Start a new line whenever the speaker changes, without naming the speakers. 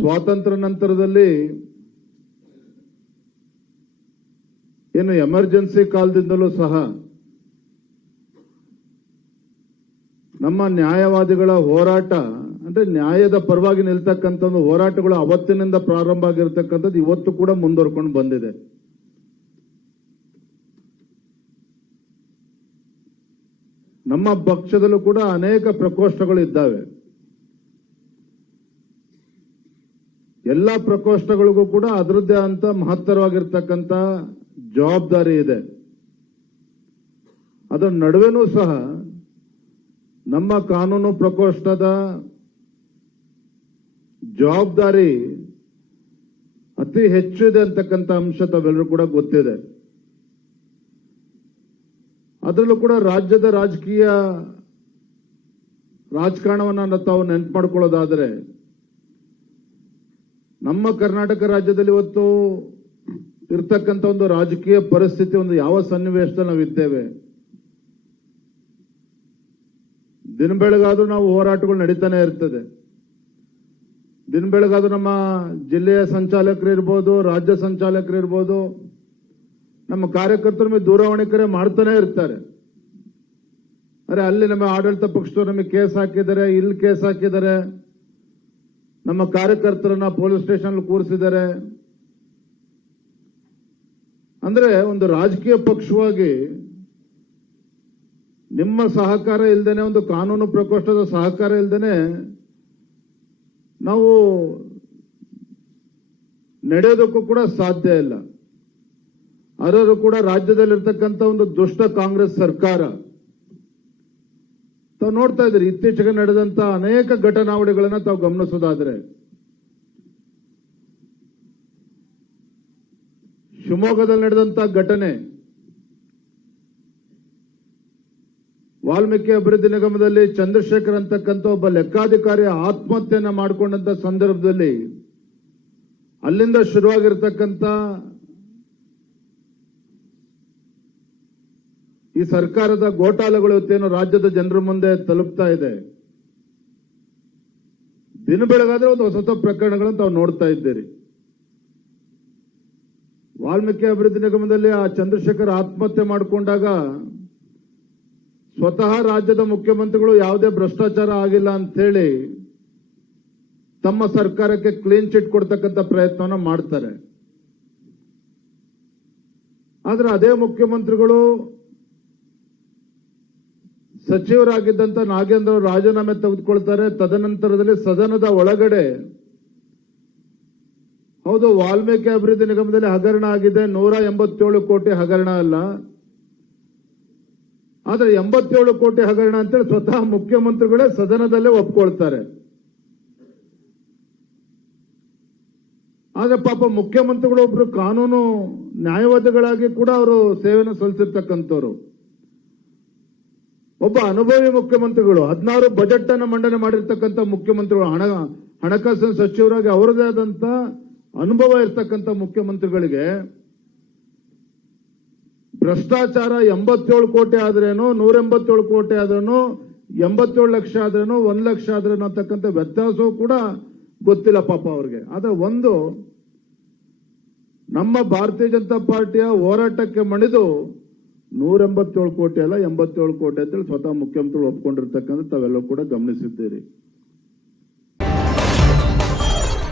ಸ್ವಾತಂತ್ರ್ಯ ನಂತರದಲ್ಲಿ ಏನು ಎಮರ್ಜೆನ್ಸಿ ಕಾಲದಿಂದಲೂ ಸಹ ನಮ್ಮ ನ್ಯಾಯವಾದಿಗಳ ಹೋರಾಟ, ಅಂದ್ರೆ ನ್ಯಾಯದ ಪರವಾಗಿ ನಿಲ್ತಕ್ಕಂಥ ಒಂದು ಹೋರಾಟಗಳು ಅವತ್ತಿನಿಂದ ಪ್ರಾರಂಭ ಆಗಿರತಕ್ಕಂಥದ್ದು ಇವತ್ತು ಕೂಡ ಮುಂದುವರ್ಕೊಂಡು ಬಂದಿದೆ. ನಮ್ಮ ಪಕ್ಷದಲ್ಲೂ ಕೂಡ ಅನೇಕ ಪ್ರಕೋಷ್ಠಗಳು ಇದ್ದಾವೆ. ಎಲ್ಲ ಪ್ರಕೋಷ್ಠಗಳಿಗೂ ಕೂಡ ಅದರದ್ದೇ ಅಂತ ಮಹತ್ತರವಾಗಿರ್ತಕ್ಕಂಥ ಜವಾಬ್ದಾರಿ ಇದೆ. ಅದರ ನಡುವೆನೂ ಸಹ ನಮ್ಮ ಕಾನೂನು ಪ್ರಕೋಷ್ಠದ ಜವಾಬ್ದಾರಿ ಅತಿ ಹೆಚ್ಚು ಇದೆ ಅಂತಕ್ಕಂಥ ಅಂಶ ತಾವೆಲ್ಲರೂ ಕೂಡ ಗೊತ್ತಿದೆ. ಅದರಲ್ಲೂ ಕೂಡ ರಾಜ್ಯದ ರಾಜಕೀಯ ರಾಜಕಾರಣವನ್ನು ತಾವು ನೆನ್ಪು ಮಾಡ್ಕೊಳ್ಳೋದಾದ್ರೆ ನಮ್ಮ ಕರ್ನಾಟಕ ರಾಜ್ಯದಲ್ಲಿ ಇವತ್ತು ಇರ್ತಕ್ಕಂಥ ಒಂದು ರಾಜಕೀಯ ಪರಿಸ್ಥಿತಿ, ಒಂದು ಯಾವ ಸನ್ನಿವೇಶದಲ್ಲಿ ನಾವು ಇದ್ದೇವೆ? ದಿನ ಬೆಳಗಾದ್ರೂ ನಾವು ಹೋರಾಟಗಳು ನಡೀತಾನೆ ಇರ್ತದೆ. ದಿನ ಬೆಳಗಾದ್ರೂ ನಮ್ಮ ಜಿಲ್ಲೆಯ ಸಂಚಾಲಕರು ಇರ್ಬೋದು, ರಾಜ್ಯ ಸಂಚಾಲಕರು ಇರ್ಬೋದು, ನಮ್ಮ ಕಾರ್ಯಕರ್ತರು ನಮಗೆ ದೂರವಾಣಿ ಕರೆ ಮಾಡ್ತಾನೆ ಇರ್ತಾರೆ. ಅರೆ ಅಲ್ಲಿ ನಮ್ಮ ಆಡಳಿತ ಪಕ್ಷದವರು ನಮಗೆ ಕೇಸ್ ಹಾಕಿದ್ದಾರೆ, ಇಲ್ಲಿ ಕೇಸ್ ಹಾಕಿದ್ದಾರೆ. ನಮ್ಮ ಕಾರ್ಯಕರ್ತರನ್ನ ಪೊಲೀಸ್ ಸ್ಟೇಷನ್ ಕೂರಿಸಿದ್ದಾರೆ. ಅಂದ್ರೆ ಒಂದು ರಾಜಕೀಯ ಪಕ್ಷವಾಗಿ ನಿಮ್ಮ ಸಹಕಾರ ಇಲ್ದೇನೆ, ಒಂದು ಕಾನೂನು ಪ್ರಕೋಷ್ಠದ ಸಹಕಾರ ಇಲ್ದೇನೆ ನಾವು ನಡೆಯೋದಕ್ಕೂ ಕೂಡ ಸಾಧ್ಯ ಇಲ್ಲ. ಅದರಲ್ಲೂ ಕೂಡ ರಾಜ್ಯದಲ್ಲಿರ್ತಕ್ಕಂಥ ಒಂದು ದುಷ್ಟ ಕಾಂಗ್ರೆಸ್ ಸರ್ಕಾರ ತಾವು ನೋಡ್ತಾ ಇದ್ದೀರಿ, ಇತ್ತೀಚೆಗೆ ನಡೆದಂತ ಅನೇಕ ಘಟನಾವಳಿಗಳನ್ನ ತಾವು ಗಮನಿಸೋದಾದ್ರೆ, ಶಿವಮೊಗ್ಗದಲ್ಲಿ ನಡೆದಂತ ಘಟನೆ, ವಾಲ್ಮೀಕಿ ಅಭಿವೃದ್ಧಿ ನಿಗಮದಲ್ಲಿ ಚಂದ್ರಶೇಖರ್ ಅಂತಕ್ಕಂಥ ಒಬ್ಬ ಲೆಕ್ಕಾಧಿಕಾರಿ ಆತ್ಮಹತ್ಯೆಯನ್ನ ಮಾಡಿಕೊಂಡಂತ ಸಂದರ್ಭದಲ್ಲಿ ಅಲ್ಲಿಂದ ಶುರುವಾಗಿರ್ತಕ್ಕಂಥ ಈ ಸರ್ಕಾರದ ಗೋಟಾಲಗಳು ಇವತ್ತೇನು ರಾಜ್ಯದ ಜನರ ಮುಂದೆ ತಲುಪ್ತಾ ಇದೆ. ದಿನ ಬೆಳಗಾದ್ರೆ ಒಂದು ಹೊಸ ಹೊಸ ಪ್ರಕರಣಗಳನ್ನು ತಾವು ನೋಡ್ತಾ ಇದ್ದೀರಿ. ವಾಲ್ಮೀಕಿ ಅಭಿವೃದ್ಧಿ ನಿಗಮದಲ್ಲಿ ಆ ಚಂದ್ರಶೇಖರ್ ಆತ್ಮಹತ್ಯೆ ಮಾಡಿಕೊಂಡಾಗ ಸ್ವತಃ ರಾಜ್ಯದ ಮುಖ್ಯಮಂತ್ರಿಗಳು ಯಾವುದೇ ಭ್ರಷ್ಟಾಚಾರ ಆಗಿಲ್ಲ ಅಂತ ಹೇಳಿ ತಮ್ಮ ಸರ್ಕಾರಕ್ಕೆ ಕ್ಲೀನ್ ಚಿಟ್ ಕೊಡ್ತಕ್ಕಂಥ ಪ್ರಯತ್ನವನ್ನ ಮಾಡ್ತಾರೆ. ಆದ್ರೆ ಅದೇ ಮುಖ್ಯಮಂತ್ರಿಗಳು ಸಚಿವರಾಗಿದ್ದಂತ ನಾಗೇಂದ್ರ ರಾಜೀನಾಮೆ ತೆಗೆದುಕೊಳ್ತಾರೆ. ತದನಂತರದಲ್ಲಿ ಸದನದ ಒಳಗಡೆ ಹೌದು, ವಾಲ್ಮೀಕಿ ಅಭಿವೃದ್ಧಿ ನಿಗಮದಲ್ಲಿ ಹಗರಣ ಆಗಿದೆ. ನೂರ ಎಂಬತ್ತೇಳು ಕೋಟಿ ಹಗರಣ ಅಲ್ಲ. ಆದ್ರೆ ಎಂಬತ್ತೇಳು ಕೋಟಿ ಹಗರಣ ಅಂತೇಳಿ ಸ್ವತಃ ಮುಖ್ಯಮಂತ್ರಿಗಳೇ ಸದನದಲ್ಲೇ ಒಪ್ಕೊಳ್ತಾರೆ. ಆದ್ರೆ ಪಾಪ ಮುಖ್ಯಮಂತ್ರಿಗಳು ಒಬ್ರು ಕಾನೂನು ನ್ಯಾಯವಾದಿಗಳಾಗಿ ಕೂಡ ಅವರು ಸೇವೆಯನ್ನು ಸಲ್ಲಿಸಿರ್ತಕ್ಕಂಥವ್ರು. ಒಬ್ಬ ಅನುಭವಿ ಮುಖ್ಯಮಂತ್ರಿಗಳು, ಹದಿನಾರು ಬಜೆಟ್ ಅನ್ನು ಮಂಡನೆ ಮಾಡಿರ್ತಕ್ಕಂಥ ಮುಖ್ಯಮಂತ್ರಿಗಳು, ಹಣ, ಹಣಕಾಸಿನ ಸಚಿವರಾಗಿ ಅವರದೇ ಆದಂತ ಅನುಭವ ಇರ್ತಕ್ಕಂಥ ಮುಖ್ಯಮಂತ್ರಿಗಳಿಗೆ ಭ್ರಷ್ಟಾಚಾರ ಎಂಬತ್ತೇಳು ಕೋಟಿ ಆದ್ರೇನು ನೂರ ಎಂಬತ್ತೇಳು ಕೋಟಿ ಆದ್ರೇನು, ಎಂಬತ್ತೇಳು ಲಕ್ಷ ಆದ್ರೇನು, ಒಂದ್ ಲಕ್ಷ ಆದ್ರೇನು ಅಂತಕ್ಕಂಥ ವ್ಯತ್ಯಾಸವೂ ಕೂಡ ಗೊತ್ತಿಲ್ಲ ಪಾಪ ಅವ್ರಿಗೆ. ಆದ್ರೆ ಒಂದು, ನಮ್ಮ ಭಾರತೀಯ ಜನತಾ ಪಾರ್ಟಿಯ ಹೋರಾಟಕ್ಕೆ ಮಣಿದು ನೂರ ಎಂಬತ್ತೇಳು ಕೋಟಿ ಅಲ್ಲ ಎಂಬತ್ತೇಳು ಕೋಟಿ ಅಂತೇಳಿ ಸ್ವತಃ ಮುಖ್ಯಮಂತ್ರಿಗಳು ಒಪ್ಕೊಂಡಿರ್ತಕ್ಕಂಥ ತಾವೆಲ್ಲ ಕೂಡ ಗಮನಿಸಿದ್ದೀರಿ.